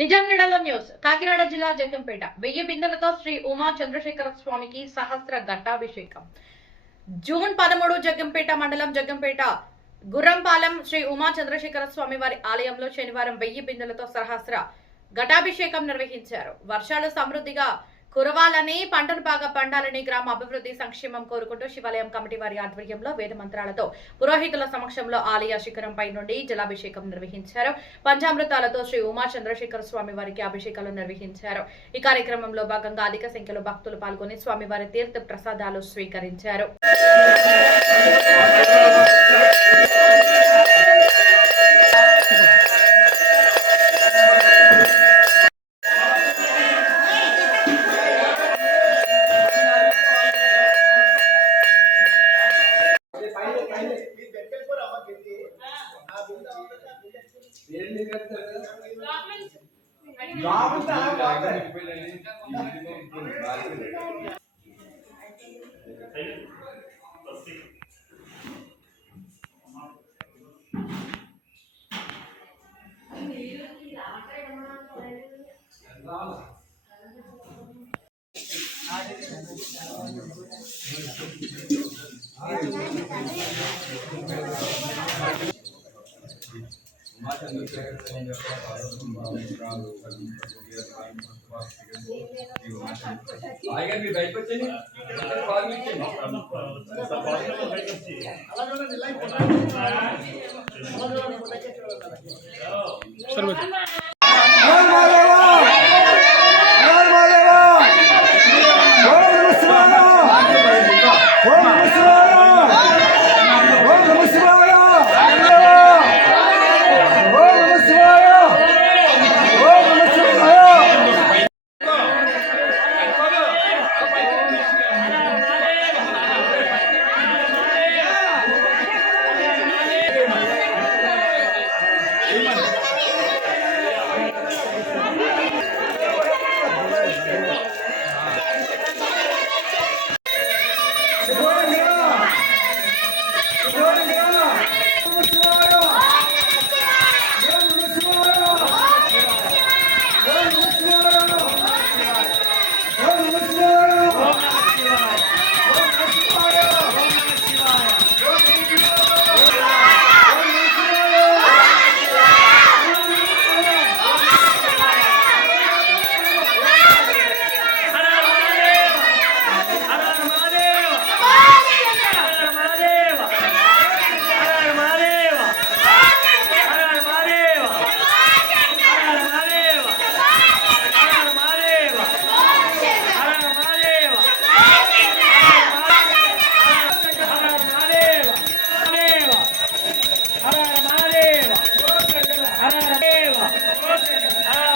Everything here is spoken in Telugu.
నిజాంగఢలో న్యూస్ కాకినాడ జిల్లా జగ్గంపేట 1000 బిందెలతో శ్రీ ఉమా చంద్రశేఖర స్వామికి సహస్ర ఘటాభిషేకం. జూన్ 13 జగ్గంపేట మండలం జగ్గంపేట గుర్రంపాలెం శ్రీ ఉమా చంద్రశేఖర స్వామి వారి ఆలయంలో శనివారం 1000 బిందెలతో సహస్ర ఘటాభిషేకం నిర్వహించారు. వర్షాలు సమృద్ధిగా కురవాలని, పంటలు బాగా పండాలని గ్రామ అభివృద్ధి సంక్షేమం కోరుకుంటూ శివాలయం కమిటీ వారి ఆధ్వర్యంలో వేద మంత్రాలతో పురోహితుల సమక్షంలో ఆలయ శిఖరంపై నుండి జలాభిషేకం నిర్వహించారు. పంచామృతాలతో శ్రీ ఉమా చంద్రశేఖర స్వామి వారికి అభిషేకాలు నిర్వహించారు. ఈ కార్యక్రమంలో భాగంగా అధిక సంఖ్యలో భక్తులు పాల్గొని స్వామివారి తీర్థ ప్రసాదాలు స్వీకరించారు. Hara